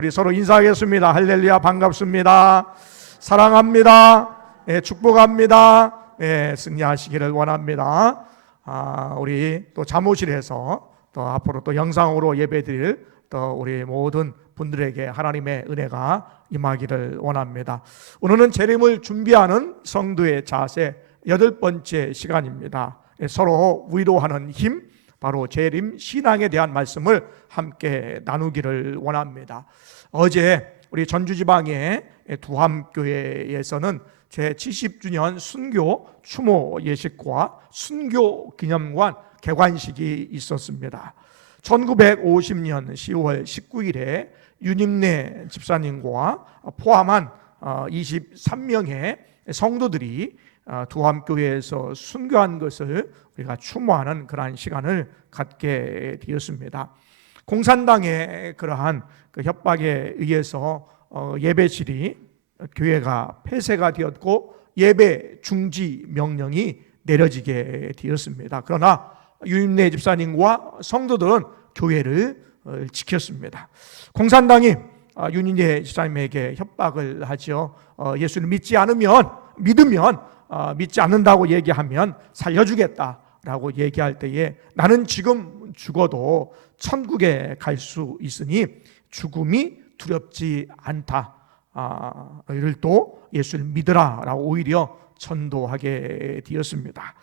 우리 서로 인사하겠습니다. 할렐루야, 반갑습니다. 사랑합니다. 축복합니다. 승리하시기를 원합니다. 우리 또 잠옷실에서 또 앞으로 또 영상으로 예배드릴 또 우리 모든 분들에게 하나님의 은혜가 임하기를 원합니다. 오늘은 재림을 준비하는 성도의 자세 8번째 시간입니다. 서로 위로하는 힘, 바로 재림 신앙에 대한 말씀을 함께 나누기를 원합니다. 어제 우리 전주지방의 두함교회에서는 제70주년 순교 추모 예식과 순교 기념관 개관식이 있었습니다. 1950년 10월 19일에 윤임래 집사님과 포함한 23명의 성도들이 두함교회에서 순교한 것을 우리가 추모하는 그러한 시간을 갖게 되었습니다. 공산당의 그러한 그 협박에 의해서 예배실이 교회가 폐쇄가 되었고 예배 중지 명령이 내려지게 되었습니다. 그러나 윤임래 집사님과 성도들은 교회를 지켰습니다. 공산당이 윤임래 집사님에게 협박을 하죠. 예수를 믿지 않는다고 얘기하면 살려주겠다라고 얘기할 때에 나는 지금 죽어도 천국에 갈 수 있으니 죽음이 두렵지 않다. 이를 또 예수를 믿으라라고 오히려 전도하게 되었습니다.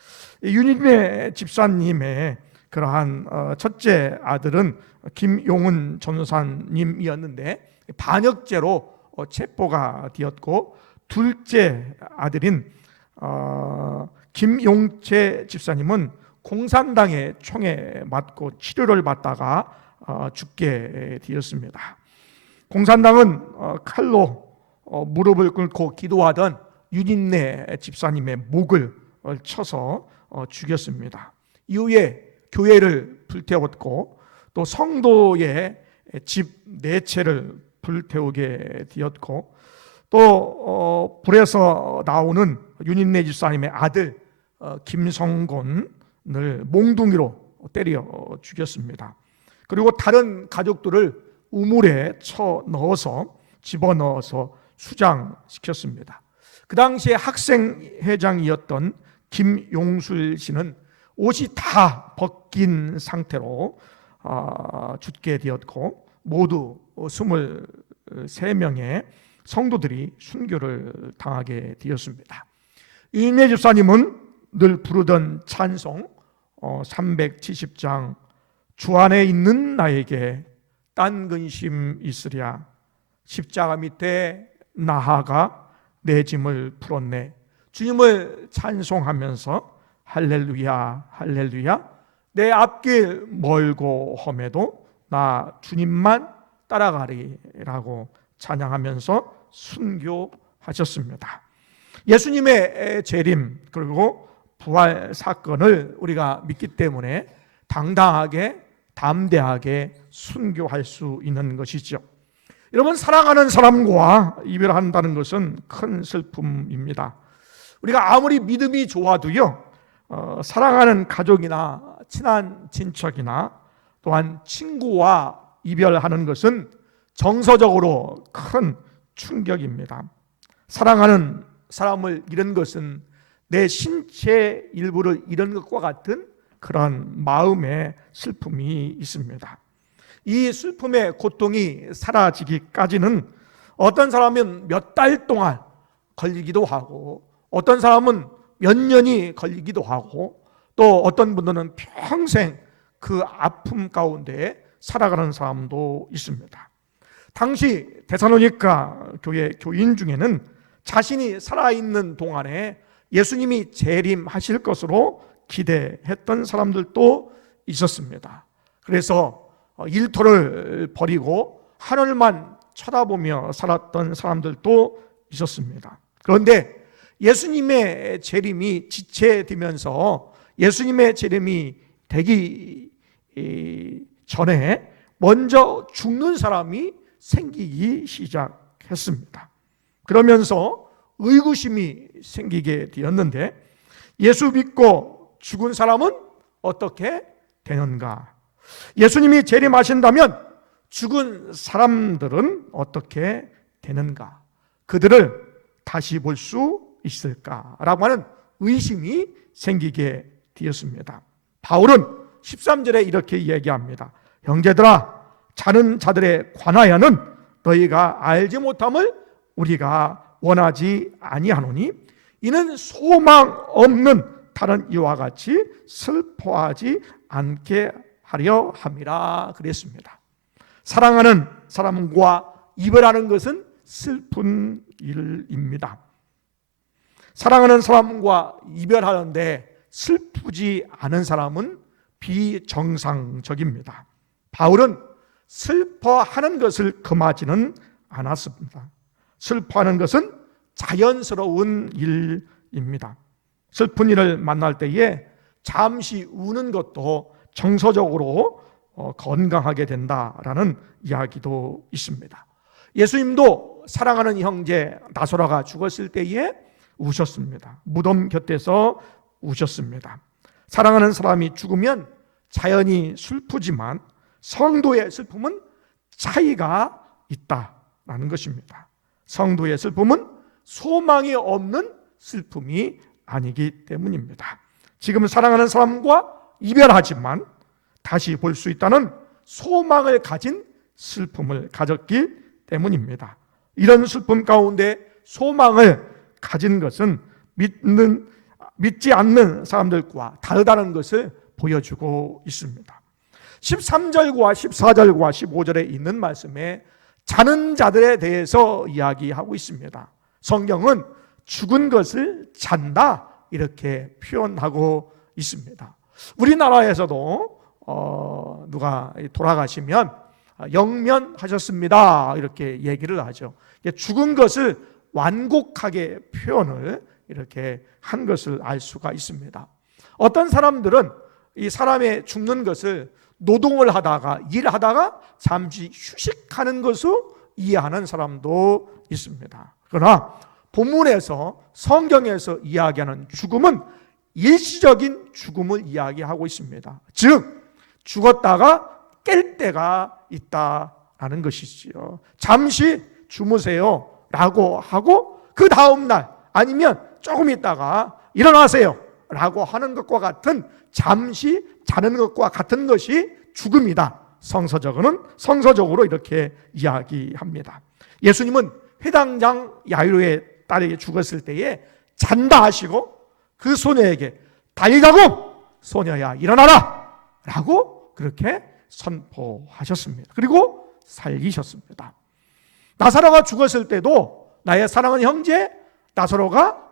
윤임래 집사님의 그러한 첫째 아들은 김용은 전사님이었는데 반역죄로 체포가 되었고, 둘째 아들인 김용채 집사님은 공산당의 총에 맞고 치료를 받다가 죽게 되었습니다. 공산당은 칼로 무릎을 꿇고 기도하던 윤임래 집사님의 목을 쳐서 죽였습니다. 이후에 교회를 불태웠고 또 성도의 집 4채를 불태우게 되었고, 또 불에서 나오는 윤임래 집사님의 아들 김성곤을 몽둥이로 때려 죽였습니다. 그리고 다른 가족들을 우물에 집어넣어서 수장시켰습니다. 그 당시에 학생회장이었던 김용술 씨는 옷이 다 벗긴 상태로 죽게 되었고, 모두 23명의 성도들이 순교를 당하게 되었습니다. 윤임래 집사님은 늘 부르던 찬송 370장 주 안에 있는 나에게 딴 근심 있으랴, 십자가 밑에 나아가 내 짐을 풀었네. 주님을 찬송하면서 할렐루야 할렐루야, 내 앞길 멀고 험해도 나 주님만 따라가리라고 찬양하면서 순교하셨습니다. 예수님의 재림 그리고 부활 사건을 우리가 믿기 때문에 당당하게 담대하게 순교할 수 있는 것이죠. 여러분, 사랑하는 사람과 이별한다는 것은 큰 슬픔입니다. 우리가 아무리 믿음이 좋아도요, 사랑하는 가족이나 친한 친척이나 또한 친구와 이별하는 것은 정서적으로 큰 충격입니다. 사랑하는 사람을 잃은 것은 내 신체 일부를 잃은 것과 같은 그런 마음의 슬픔이 있습니다. 이 슬픔의 고통이 사라지기까지는 어떤 사람은 몇 달 동안 걸리기도 하고, 어떤 사람은 몇 년이 걸리기도 하고, 또 어떤 분들은 평생 그 아픔 가운데 살아가는 사람도 있습니다. 당시 데살로니가 교회 교인 중에는 자신이 살아있는 동안에 예수님이 재림하실 것으로 기대했던 사람들도 있었습니다. 그래서 일터를 버리고 하늘만 쳐다보며 살았던 사람들도 있었습니다. 그런데 예수님의 재림이 지체되면서 예수님의 재림이 되기 전에 먼저 죽는 사람이 생기기 시작했습니다. 그러면서 의구심이 생기게 되었는데, 예수 믿고 죽은 사람은 어떻게 되는가? 예수님이 재림하신다면 죽은 사람들은 어떻게 되는가? 그들을 다시 볼 수 있을까라고 하는 의심이 생기게 되었습니다. 바울은 13절에 이렇게 얘기합니다. 형제들아, 자는 자들에 관하여는 너희가 알지 못함을 우리가 원하지 아니하노니 이는 소망 없는 다른 이와 같이 슬퍼하지 않게 하려 함이라 그랬습니다. 사랑하는 사람과 이별하는 것은 슬픈 일입니다. 사랑하는 사람과 이별하는데 슬프지 않은 사람은 비정상적입니다. 바울은 슬퍼하는 것을 금하지는 않았습니다. 슬퍼하는 것은 자연스러운 일입니다. 슬픈 일을 만날 때에 잠시 우는 것도 정서적으로 건강하게 된다라는 이야기도 있습니다. 예수님도 사랑하는 형제 나사로가 죽었을 때에 우셨습니다. 무덤 곁에서 우셨습니다. 사랑하는 사람이 죽으면 자연히 슬프지만 성도의 슬픔은 차이가 있다라는 것입니다. 성도의 슬픔은 소망이 없는 슬픔이 아니기 때문입니다. 지금 사랑하는 사람과 이별하지만 다시 볼 수 있다는 소망을 가진 슬픔을 가졌기 때문입니다. 이런 슬픔 가운데 소망을 가진 것은 믿지 않는 사람들과 다르다는 것을 보여주고 있습니다. 13절과 14절과 15절에 있는 말씀에 자는 자들에 대해서 이야기하고 있습니다. 성경은 죽은 것을 잔다 이렇게 표현하고 있습니다. 우리나라에서도 누가 돌아가시면 영면하셨습니다 이렇게 얘기를 하죠. 죽은 것을 완곡하게 표현을 이렇게 한 것을 알 수가 있습니다. 어떤 사람들은 이 사람의 죽는 것을 노동을 하다가 일하다가 잠시 휴식하는 것으로 이해하는 사람도 있습니다. 그러나 본문에서 성경에서 이야기하는 죽음은 일시적인 죽음을 이야기하고 있습니다. 즉 죽었다가 깰 때가 있다라는 것이지요. 잠시 주무세요 라고 하고 그 다음날 아니면 조금 있다가 일어나세요 라고 하는 것과 같은 잠시 자는 것과 같은 것이 죽음이다. 성서적으로 이렇게 이야기합니다. 예수님은 회당장 야이로의 딸이 죽었을 때에 잔다 하시고 그 소녀에게 달리자고 소녀야 일어나라 라고 그렇게 선포하셨습니다. 그리고 살리셨습니다. 나사로가 죽었을 때도 나의 사랑하는 형제 나사로가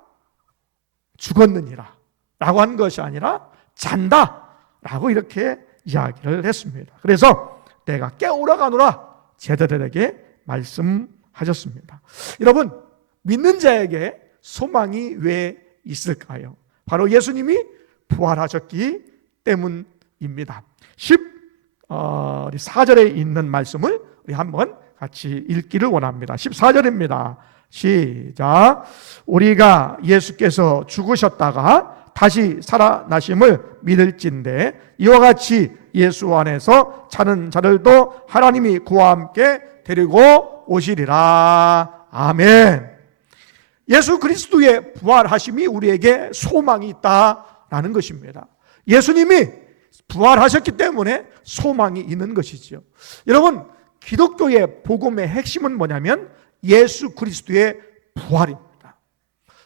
죽었느니라 라고 한 것이 아니라 잔다 라고 이렇게 이야기를 했습니다. 그래서 내가 깨우러 가노라 제자들에게 말씀하셨습니다. 여러분, 믿는 자에게 소망이 왜 있을까요? 바로 예수님이 부활하셨기 때문입니다. 14절에 있는 말씀을 우리 한번 같이 읽기를 원합니다. 14절입니다. 시작. 우리가 예수께서 죽으셨다가 다시 살아나심을 믿을진대 이와 같이 예수 안에서 자는 자들도 하나님이 그와 함께 데리고 오시리라. 아멘. 예수 그리스도의 부활하심이 우리에게 소망이 있다라는 것입니다. 예수님이 부활하셨기 때문에 소망이 있는 것이죠. 여러분, 기독교의 복음의 핵심은 뭐냐면 예수 그리스도의 부활입니다.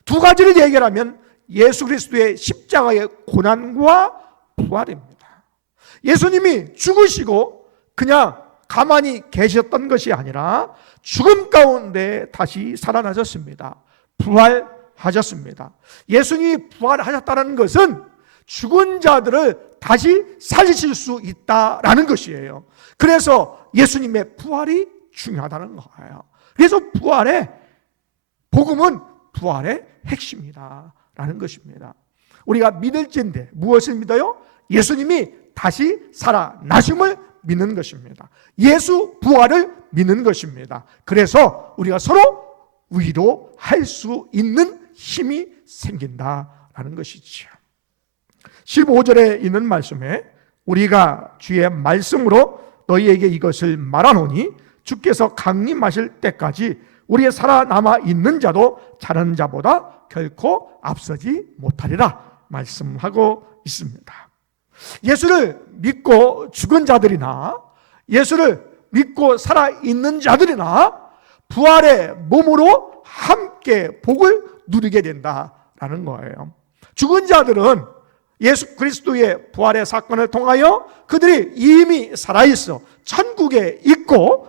두 가지를 얘기하면 예수 그리스도의 십자가의 고난과 부활입니다. 예수님이 죽으시고 그냥 가만히 계셨던 것이 아니라 죽음 가운데 다시 살아나셨습니다. 부활하셨습니다. 예수님이 부활하셨다는 것은 죽은 자들을 다시 살리실 수 있다라는 것이에요. 그래서 예수님의 부활이 중요하다는 거예요. 그래서 복음은 부활의 핵심이다라는 것입니다. 우리가 믿을진데 무엇을 믿어요? 예수님이 다시 살아나심을 믿는 것입니다. 예수 부활을 믿는 것입니다. 그래서 우리가 서로 위로할 수 있는 힘이 생긴다라는 것이죠. 15절에 있는 말씀에 우리가 주의 말씀으로 너희에게 이것을 말하노니 주께서 강림하실 때까지 우리의 살아남아 있는 자도 자는 자보다 결코 앞서지 못하리라 말씀하고 있습니다. 예수를 믿고 죽은 자들이나 예수를 믿고 살아있는 자들이나 부활의 몸으로 함께 복을 누리게 된다라는 거예요. 죽은 자들은 예수 그리스도의 부활의 사건을 통하여 그들이 이미 살아있어 천국에 있고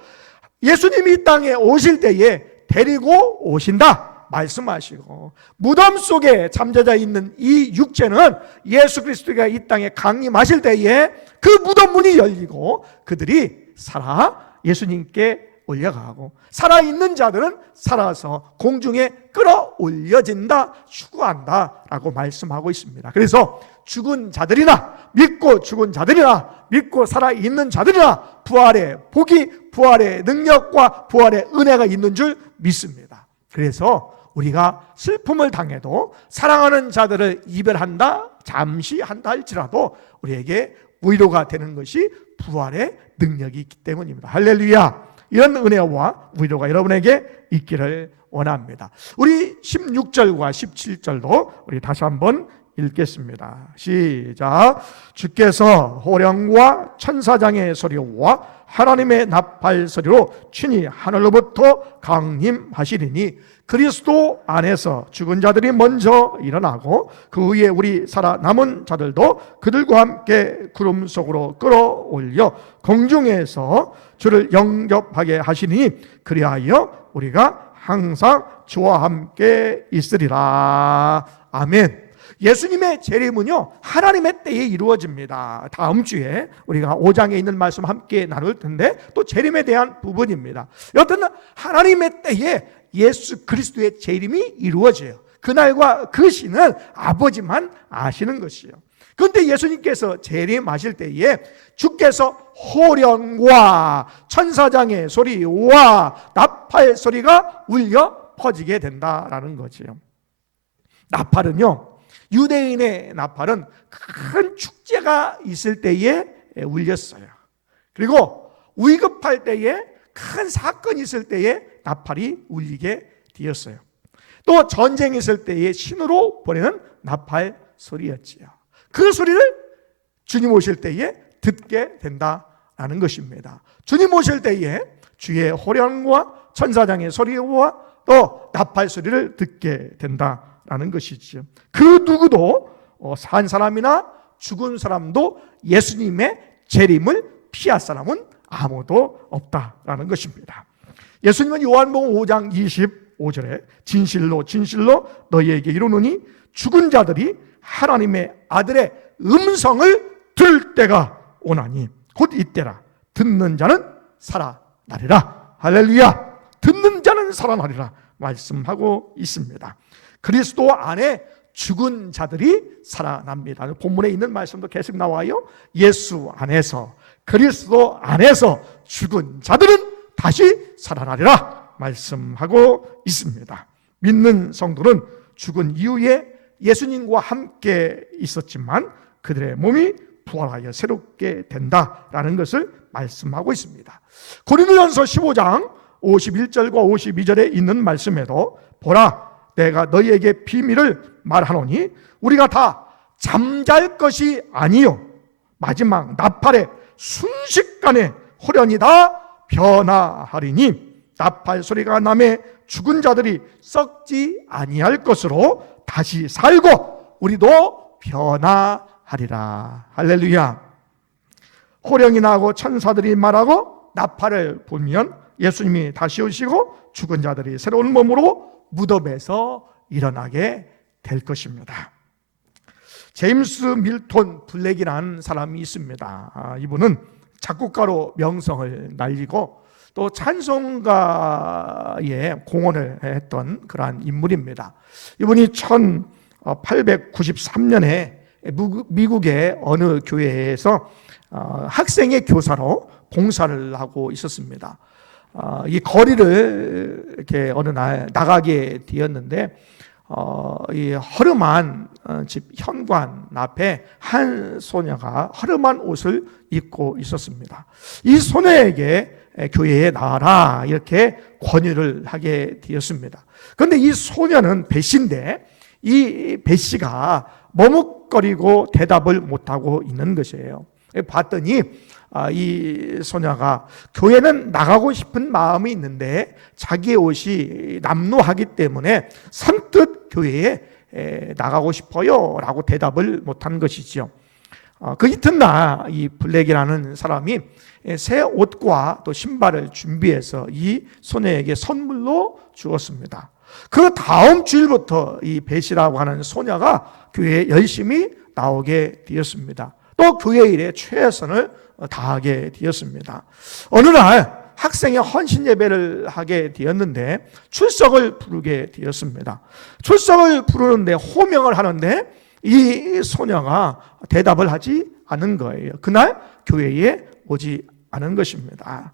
예수님이 이 땅에 오실 때에 데리고 오신다 말씀하시고, 무덤 속에 잠자져 있는 이 육체는 예수 그리스도가 이 땅에 강림하실 때에 그 무덤 문이 열리고 그들이 살아 예수님께 올려가고, 살아있는 자들은 살아서 공중에 끌어올려진다, 추구한다 라고 말씀하고 있습니다. 그래서 죽은 자들이나 믿고 죽은 자들이나 믿고 살아있는 자들이나 부활의 복이, 부활의 능력과 부활의 은혜가 있는 줄 믿습니다. 그래서 우리가 슬픔을 당해도 사랑하는 자들을 이별한다, 잠시 한다 할지라도 우리에게 위로가 되는 것이 부활의 능력이 있기 때문입니다. 할렐루야! 이런 은혜와 위로가 여러분에게 있기를 원합니다. 우리 16절과 17절도 우리 다시 한번 읽겠습니다. 시작. 주께서 호령과 천사장의 소리와 하나님의 나팔 소리로 친히 하늘로부터 강림하시리니 그리스도 안에서 죽은 자들이 먼저 일어나고 그 위에 우리 살아남은 자들도 그들과 함께 구름 속으로 끌어올려 공중에서 주를 영접하게 하시니 그리하여 우리가 항상 주와 함께 있으리라. 아멘. 예수님의 재림은요 하나님의 때에 이루어집니다. 다음 주에 우리가 5장에 있는 말씀 함께 나눌 텐데 또 재림에 대한 부분입니다. 여튼 하나님의 때에 예수 그리스도의 재림이 이루어져요. 그날과 그 시는 아버지만 아시는 것이요. 그런데 예수님께서 재림하실 때에 주께서 호령과 천사장의 소리와 나팔 소리가 울려 퍼지게 된다라는 거지요. 나팔은요, 유대인의 나팔은 큰 축제가 있을 때에 울렸어요. 그리고 위급할 때에, 큰 사건이 있을 때에 나팔이 울리게 되었어요. 또 전쟁이 있을 때에 신호로 보내는 나팔 소리였지요. 그 소리를 주님 오실 때에 듣게 된다라는 것입니다. 주님 오실 때에 주의 호령과 천사장의 소리와 또 나팔 소리를 듣게 된다라는 것이지요. 그 누구도 산 사람이나 죽은 사람도 예수님의 재림을 피할 사람은 아무도 없다라는 것입니다. 예수님은 요한복음 5장 25절에 진실로 진실로 너희에게 이르노니 죽은 자들이 하나님의 아들의 음성을 들을 때가 오나니 곧 이때라. 듣는 자는 살아나리라. 할렐루야. 듣는 자는 살아나리라 말씀하고 있습니다. 그리스도 안에 죽은 자들이 살아납니다. 본문에 있는 말씀도 계속 나와요. 예수 안에서, 그리스도 안에서 죽은 자들은 다시 살아나리라 말씀하고 있습니다. 믿는 성도는 죽은 이후에 예수님과 함께 있었지만 그들의 몸이 부활하여 새롭게 된다라는 것을 말씀하고 있습니다. 고린도전서 15장 51절과 52절에 있는 말씀에도 보라 내가 너희에게 비밀을 말하노니 우리가 다 잠잘 것이 아니요 마지막 나팔의 순식간에 호련히 다 변화하리니 나팔 소리가 나매 죽은 자들이 썩지 아니할 것으로 다시 살고 우리도 변화하리라. 할렐루야. 호령이 나고 천사들이 말하고 나팔을 불면 예수님이 다시 오시고 죽은 자들이 새로운 몸으로 무덤에서 일어나게 될 것입니다. 제임스 밀톤 블랙이라는 사람이 있습니다. 이분은 작곡가로 명성을 날리고 또 찬송가에 공헌을 했던 그러한 인물입니다. 이분이 1893년에 미국의 어느 교회에서 학생의 교사로 봉사를 하고 있었습니다. 이 거리를 이렇게 어느 날 나가게 되었는데 이 허름한 집 현관 앞에 한 소녀가 허름한 옷을 입고 있었습니다. 이 소녀에게 교회에 나와라 이렇게 권유를 하게 되었습니다. 그런데 이 소녀는 배씨인데 이 배씨가 머뭇거리고 대답을 못하고 있는 것이에요. 봤더니 이 소녀가 교회는 나가고 싶은 마음이 있는데 자기의 옷이 남루하기 때문에 선뜻 교회에 나가고 싶어요 라고 대답을 못한 것이죠. 그 이튿날 이 블랙이라는 사람이 새 옷과 또 신발을 준비해서 이 소녀에게 선물로 주었습니다. 그 다음 주일부터 이 벳이라고 하는 소녀가 교회에 열심히 나오게 되었습니다. 또 교회 일에 최선을 다하게 되었습니다. 어느 날 학생의 헌신 예배를 하게 되었는데 출석을 부르게 되었습니다. 출석을 부르는데 호명을 하는데 이 소녀가 대답을 하지 않은 거예요. 그날 교회에 오지 않은 것입니다.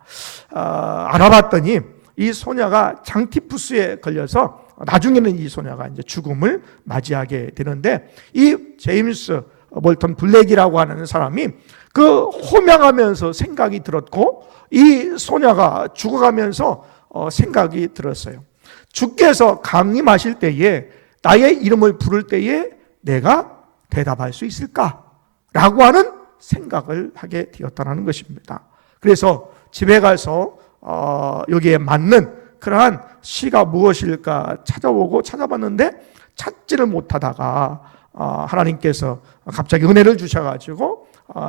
알아봤더니 이 소녀가 장티푸스에 걸려서 나중에는 이 소녀가 이제 죽음을 맞이하게 되는데 이 제임스 몰턴 블랙이라고 하는 사람이 그 호명하면서 생각이 들었고 이 소녀가 죽어가면서 생각이 들었어요. 주께서 강림하실 때에 나의 이름을 부를 때에 내가 대답할 수 있을까? 라고 하는 생각을 하게 되었다는 것입니다. 그래서 집에 가서 여기에 맞는 그러한 시가 무엇일까 찾아봤는데 찾지를 못하다가 하나님께서 갑자기 은혜를 주셔가지고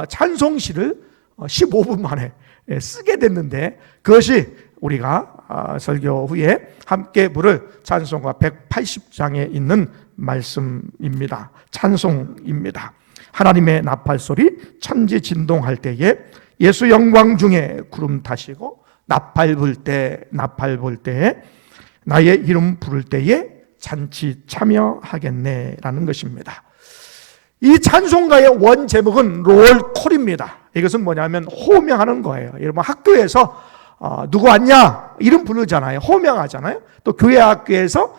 찬송시를 15분 만에 쓰게 됐는데 그것이 우리가 설교 후에 함께 부를 찬송가 180장에 있는 말씀입니다. 찬송입니다. 하나님의 나팔소리 천지 진동할 때에 예수 영광 중에 구름 타시고 나팔 불 때에 나의 이름 부를 때에 잔치 참여하겠네 라는 것입니다. 이 찬송가의 원 제목은 롤콜입니다. 이것은 뭐냐면 호명하는 거예요. 여러분 학교에서 누구 왔냐 이름 부르잖아요. 호명하잖아요. 또 교회 학교에서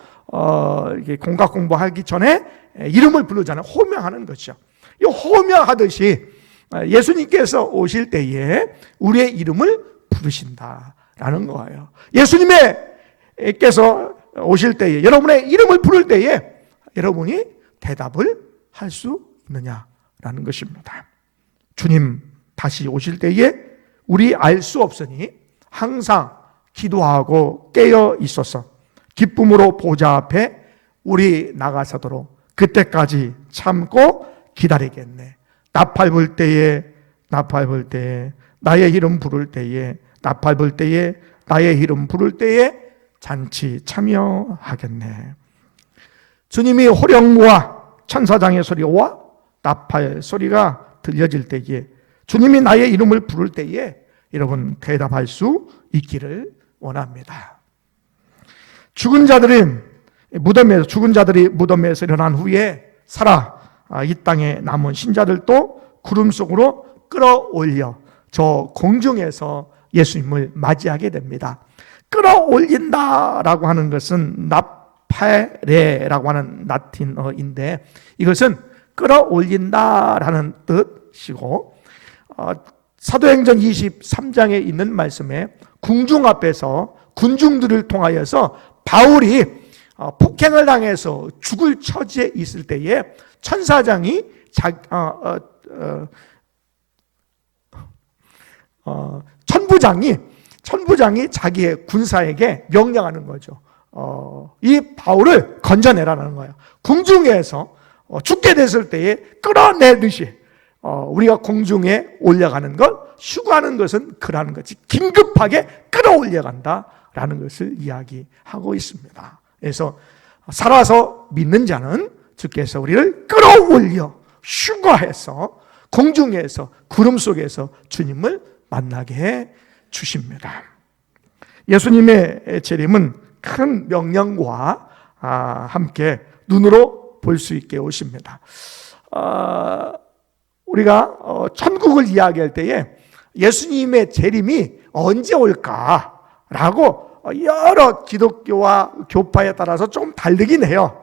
공각 공부하기 전에 이름을 부르잖아요. 호명하는 거죠. 이 호명하듯이 예수님께서 오실 때에 우리의 이름을 부르신다라는 거예요. 예수님께서 오실 때에 여러분의 이름을 부를 때에 여러분이 대답을 할 수 있느냐라는 것입니다. 주님 다시 오실 때에 우리 알 수 없으니 항상 기도하고 깨어 있어서 기쁨으로 보좌 앞에 우리 나가서도록 그때까지 참고 기다리겠네. 나팔 불 때에 나의 이름 부를 때에 나팔 불 때에 나의 이름 부를 때에 잔치 참여하겠네. 주님이 호령과 천사장의 소리와 나팔 소리가 들려질 때에 주님이 나의 이름을 부를 때에 여러분 대답할 수 있기를 원합니다. 죽은 자들이 무덤에서 일어난 후에 살아 이 땅에 남은 신자들도 구름 속으로 끌어올려 저 공중에서 예수님을 맞이하게 됩니다. 끌어올린다라고 하는 것은 나파레라고 하는 라틴어인데 이것은 끌어올린다라는 뜻이고 사도행전 23장에 있는 말씀에 궁중 앞에서 군중들을 통하여서 바울이 폭행을 당해서 죽을 처지에 있을 때에 천사장이 천부장이 자기의 군사에게 명령하는 거죠. 이 바울을 건져내라는 거예요. 궁중에서 죽게 됐을 때에 끌어내듯이 우리가 공중에 올려가는 것, 휴가하는 것은 그라는 거지. 긴급하게 끌어올려간다라는 것을 이야기하고 있습니다. 그래서 살아서 믿는 자는 주께서 우리를 끌어올려 휴가해서 공중에서 구름 속에서 주님을 만나게 해 주십니다. 예수님의 재림은 큰 명령과 함께 눈으로 볼 수 있게 오십니다. 우리가 천국을 이야기할 때에 예수님의 재림이 언제 올까라고 여러 기독교와 교파에 따라서 좀 다르긴 해요.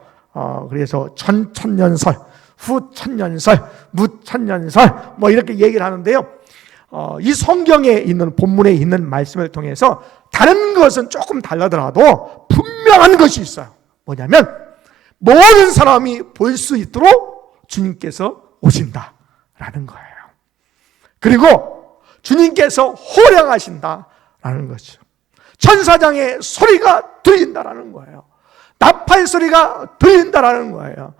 그래서 천년설, 후천년설, 무천년설 뭐 이렇게 얘기를 하는데요. 이 성경에 있는 본문에 있는 말씀을 통해서 다른 것은 조금 달라더라도 분명한 것이 있어요. 뭐냐면 모든 사람이 볼 수 있도록 주님께서 오신다라는 거예요. 그리고 주님께서 호령하신다라는 거죠. 천사장의 소리가 들린다라는 거예요. 나팔 소리가 들린다라는 거예요.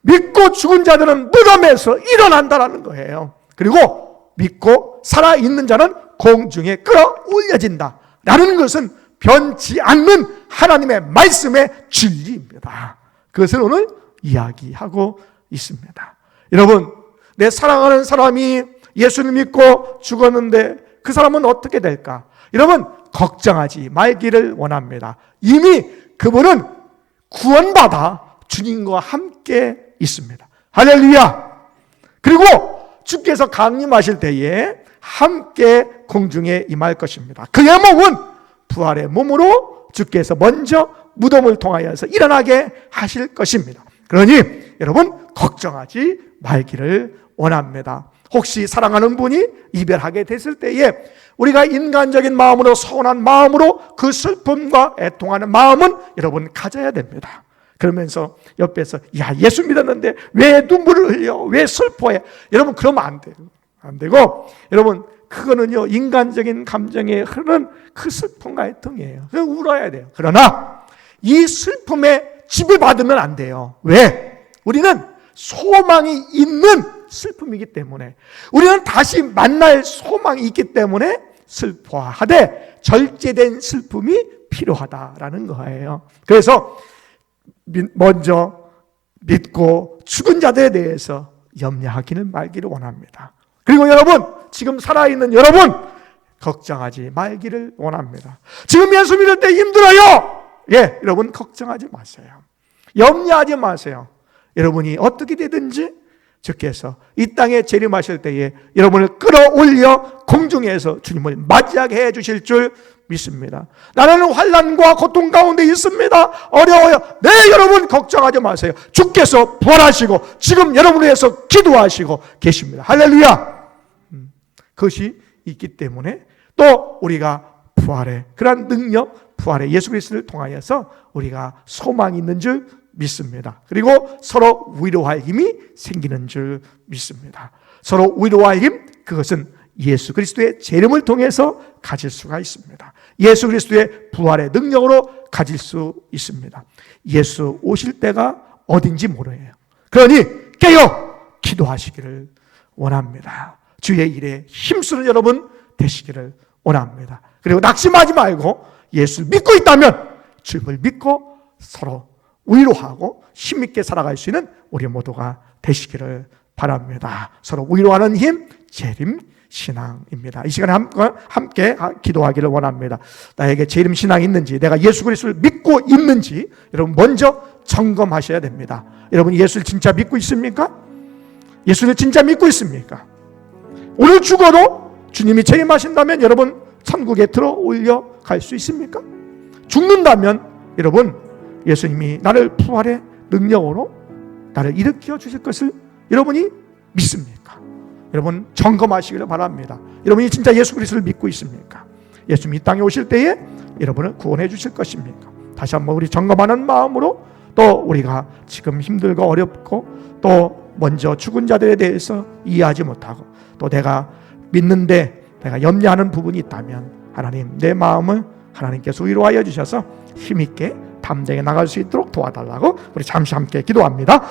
믿고 죽은 자들은 무덤에서 일어난다라는 거예요. 그리고 믿고 살아있는 자는 공중에 끌어올려진다라는 것은 변치 않는 하나님의 말씀의 진리입니다. 그것을 오늘 이야기하고 있습니다. 여러분, 내 사랑하는 사람이 예수를 믿고 죽었는데 그 사람은 어떻게 될까? 여러분, 걱정하지 말기를 원합니다. 이미 그분은 구원받아 주님과 함께 있습니다. 할렐루야! 그리고 주께서 강림하실 때에 함께 공중에 임할 것입니다. 그의 몸은 부활의 몸으로 주께서 먼저 무덤을 통하여서 일어나게 하실 것입니다. 그러니 여러분 걱정하지 말기를 원합니다. 혹시 사랑하는 분이 이별하게 됐을 때에 우리가 인간적인 마음으로 서운한 마음으로 그 슬픔과 애통하는 마음은 여러분 가져야 됩니다. 그러면서 옆에서 야 예수 믿었는데 왜 눈물을 흘려? 왜 슬퍼해? 여러분 그러면 안 돼요. 안 되고 여러분 그거는요 인간적인 감정에 흐르는 그 슬픔과 애통이에요. 그래서 울어야 돼요. 그러나 이 슬픔에 지배받으면 안 돼요. 왜? 우리는 소망이 있는 슬픔이기 때문에 우리는 다시 만날 소망이 있기 때문에 슬퍼하되 절제된 슬픔이 필요하다라는 거예요. 그래서 먼저 믿고 죽은 자들에 대해서 염려하기는 말기를 원합니다. 그리고 여러분 지금 살아있는 여러분 걱정하지 말기를 원합니다. 지금 예수 믿을 때 힘들어요. 예, 여러분 걱정하지 마세요. 염려하지 마세요. 여러분이 어떻게 되든지 주께서 이 땅에 재림하실 때에 여러분을 끌어올려 공중에서 주님을 맞이하게 해 주실 줄 믿습니다. 나는 환난과 고통 가운데 있습니다. 어려워요. 네, 여러분 걱정하지 마세요. 주께서 부활하시고 지금 여러분을 위해서 기도하시고 계십니다. 할렐루야. 그것이 있기 때문에 또 우리가 부활의 그러한 능력, 부활의 예수 그리스도를 통하여서 우리가 소망이 있는 줄 믿습니다. 그리고 서로 위로할 힘이 생기는 줄 믿습니다. 서로 위로할 힘, 그것은 예수 그리스도의 재림을 통해서 가질 수가 있습니다. 예수 그리스도의 부활의 능력으로 가질 수 있습니다. 예수 오실 때가 어딘지 모르요. 그러니 깨어 기도하시기를 원합니다. 주의 일에 힘쓰는 여러분 되시기를 원합니다. 그리고 낙심하지 말고 예수를 믿고 있다면 주님을 믿고 서로 위로하고 힘있게 살아갈 수 있는 우리 모두가 되시기를 바랍니다. 서로 위로하는 힘, 재림 신앙입니다. 이 시간에 함께 기도하기를 원합니다. 나에게 재림 신앙이 있는지, 내가 예수 그리스도를 믿고 있는지 여러분 먼저 점검하셔야 됩니다. 여러분 예수를 진짜 믿고 있습니까? 예수를 진짜 믿고 있습니까? 오늘 죽어도 주님이 재림하신다면 여러분 천국에 들어 올려갈 수 있습니까? 죽는다면 여러분 예수님이 나를 부활의 능력으로 나를 일으켜 주실 것을 여러분이 믿습니까? 여러분 점검하시기를 바랍니다. 여러분이 진짜 예수 그리스도를 믿고 있습니까? 예수님이 이 땅에 오실 때에 여러분을 구원해 주실 것입니까? 다시 한번 우리 점검하는 마음으로 또 우리가 지금 힘들고 어렵고 또 먼저 죽은 자들에 대해서 이해하지 못하고 또 내가 믿는데 내가 염려하는 부분이 있다면 하나님 내 마음을 하나님께서 위로하여 주셔서 힘있게 담대하게 나갈 수 있도록 도와달라고 우리 잠시 함께 기도합니다.